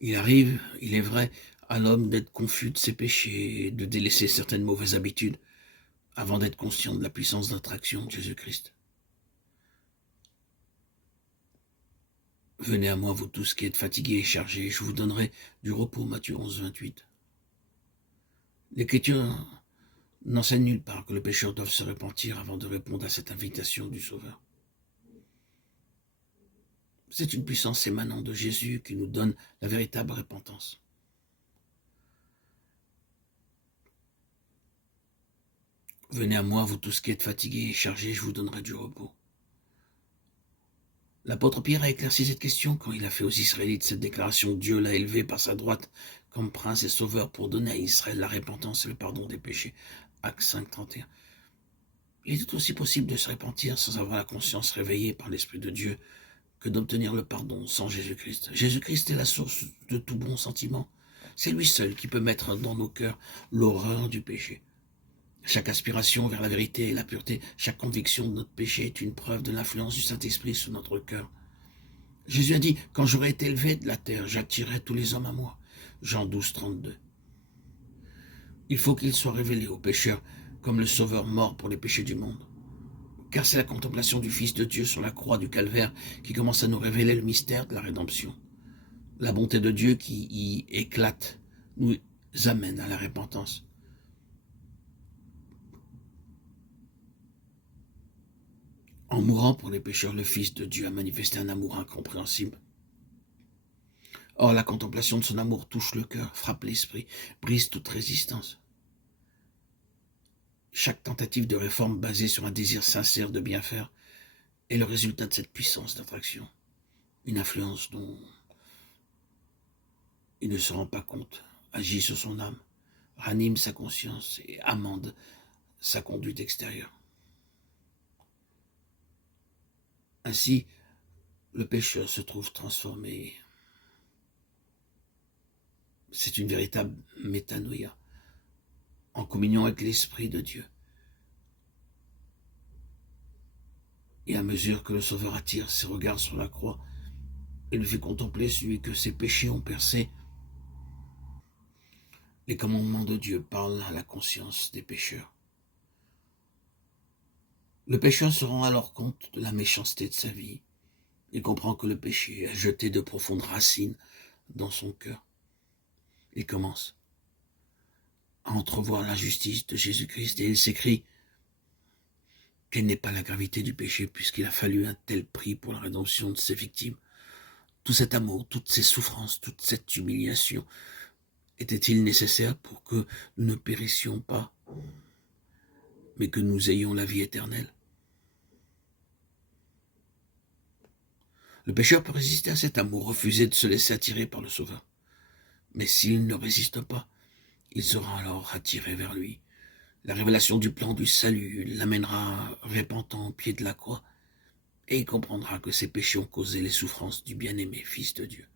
Il arrive, il est vrai, à l'homme d'être confus de ses péchés et de délaisser certaines mauvaises habitudes avant d'être conscient de la puissance d'attraction de Jésus-Christ. Venez à moi, vous tous qui êtes fatigués et chargés, je vous donnerai du repos. Matthieu 11, 28. L'Écriture n'enseigne nulle part que le pécheur doive se repentir avant de répondre à cette invitation du Sauveur. C'est une puissance émanant de Jésus qui nous donne la véritable repentance. Venez à moi, vous tous qui êtes fatigués et chargés, je vous donnerai du repos. L'apôtre Pierre a éclairci cette question quand il a fait aux Israélites cette déclaration. Dieu l'a élevé par sa droite comme prince et sauveur pour donner à Israël la repentance et le pardon des péchés. Actes 5, 31. Il est tout aussi possible de se repentir sans avoir la conscience réveillée par l'Esprit de Dieu que d'obtenir le pardon sans Jésus-Christ. Jésus-Christ est la source de tout bon sentiment. C'est lui seul qui peut mettre dans nos cœurs l'horreur du péché. Chaque aspiration vers la vérité et la pureté, chaque conviction de notre péché est une preuve de l'influence du Saint-Esprit sur notre cœur. Jésus a dit, quand j'aurai été élevé de la terre, j'attirerai tous les hommes à moi. Jean 12, 32. Il faut qu'il soit révélé aux pécheurs comme le Sauveur mort pour les péchés du monde. Car c'est la contemplation du Fils de Dieu sur la croix du calvaire qui commence à nous révéler le mystère de la rédemption. La bonté de Dieu qui y éclate nous amène à la repentance. En mourant pour les pécheurs, le Fils de Dieu a manifesté un amour incompréhensible. Or, la contemplation de son amour touche le cœur, frappe l'esprit, brise toute résistance. Chaque tentative de réforme basée sur un désir sincère de bien faire est le résultat de cette puissance d'attraction, une influence dont il ne se rend pas compte, agit sur son âme, ranime sa conscience et amende sa conduite extérieure. Ainsi, le pécheur se trouve transformé. C'est une véritable métanoïa, en communion avec l'Esprit de Dieu. Et à mesure que le Sauveur attire ses regards sur la croix, il lui fait contempler celui que ses péchés ont percé. Les commandements de Dieu parlent à la conscience des pécheurs. Le pécheur se rend alors compte de la méchanceté de sa vie. Il comprend que le péché a jeté de profondes racines dans son cœur. Il commence à entrevoir l'injustice de Jésus-Christ et il s'écrie quelle n'est pas la gravité du péché puisqu'il a fallu un tel prix pour la rédemption de ses victimes. Tout cet amour, toutes ces souffrances, toute cette humiliation, était-il nécessaire pour que nous ne périssions pas, mais que nous ayons la vie éternelle? Le pécheur peut résister à cet amour, refuser de se laisser attirer par le Sauveur. Mais s'il ne résiste pas, il sera alors attiré vers lui. La révélation du plan du salut l'amènera repentant au pied de la croix, et il comprendra que ses péchés ont causé les souffrances du bien-aimé Fils de Dieu.